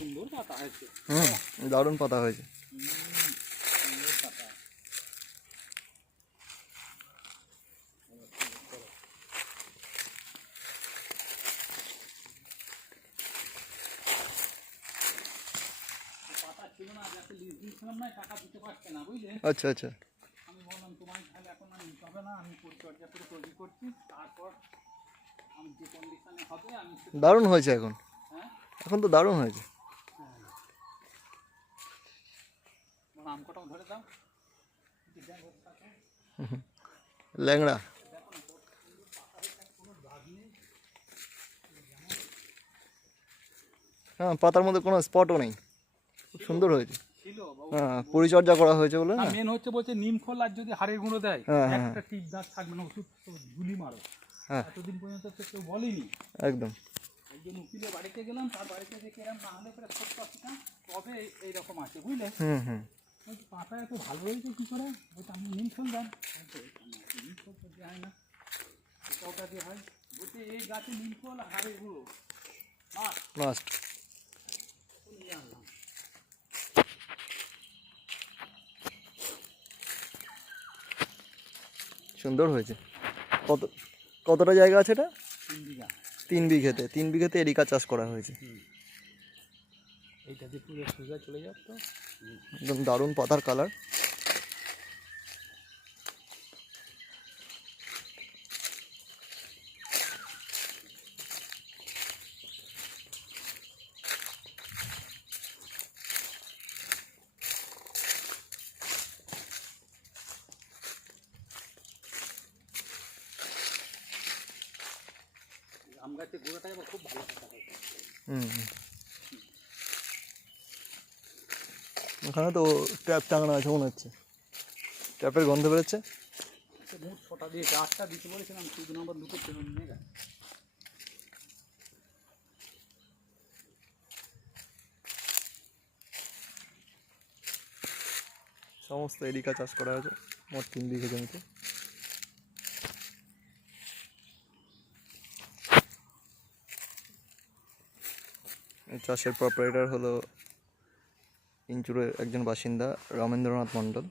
সুন্দর পাতা হয়েছে। দারুণ পাতা হয়েছে। সুন্দর পাতা। পাতা ছিল না, যাতে লিজ দিয়েছিলাম না, টাকা দিতে পারছে না, বুঝলে? আচ্ছা আচ্ছা। আমি বললাম তোমায় তাহলে এখন আর নিতে হবে না, আমি পরিচর্যা করে তৈরি করছি, তারপর আমি যে কন্ডিশনে হবে আমি। দারুণ হয়েছে এখন। হ্যাঁ, এখন তো দারুণ হয়েছে। আম কটাও ধরে দাও। ল্যাংড়া। হ্যাঁ, পাতার মধ্যে কোনো স্পটও নেই, খুব সুন্দর হয়েছে। হ্যাঁ, পরিচর্যা করা হয়েছে বলে। মেন হচ্ছে বলছে নিম খোল আর যদি হাড়ের গুঁড়ো দেয়, একটা টিপ দাগ থাকবে না, ওষুধ গুলি মারো। এতদিন পর্যন্ত তো কেউ বলেনি। একদম। এই যে উকিলের বাড়িতে গেলাম, তার বাড়িতে দেখে এরকম না হলে পরে ছোট্ট একটা তবে এইরকম আছে, বুঝলে? পাতা এত ভালো হয়েছে কি করে? বলছে আমি নিম খোল দেন, নিম খোল তো দেওয়া হয় না, ওটা দিয়ে হয়। বলছে এই গাছে নিম খোল আর হাড়ের গুঁড়ো মাস্ট। সুন্দর হয়েছে। কতটা জায়গা আছে এটা? 3 বিঘা। 3 বিঘেতে 3 বিঘেতে এরিকা চাষ করা হয়েছে। এইটা দিয়ে পুরো সোজা চলে যাবে তো। একদম দারুণ পাতার কালার। আম গাছের গোড়াটা এবার খুব ভালো পাতা হয়েছে। ওখানে তো ট্যাপ টাঙানো আছে মনে হচ্ছে, ট্যাপের গন্ধ বেরোচ্ছে। মোট 6টা দিয়ে 8টা দিতে বলেছিলাম, 2 নম্বর দুটো ছিল নিয়ে গেছে। সমস্ত এরিকা চাষ করা হয়েছে মোট 3 বিঘে জমিতে। এই চাষের প্রপারেটর হলো ইনচুরের একজন বাসিন্দা রমেন্দ্রনাথ মণ্ডল।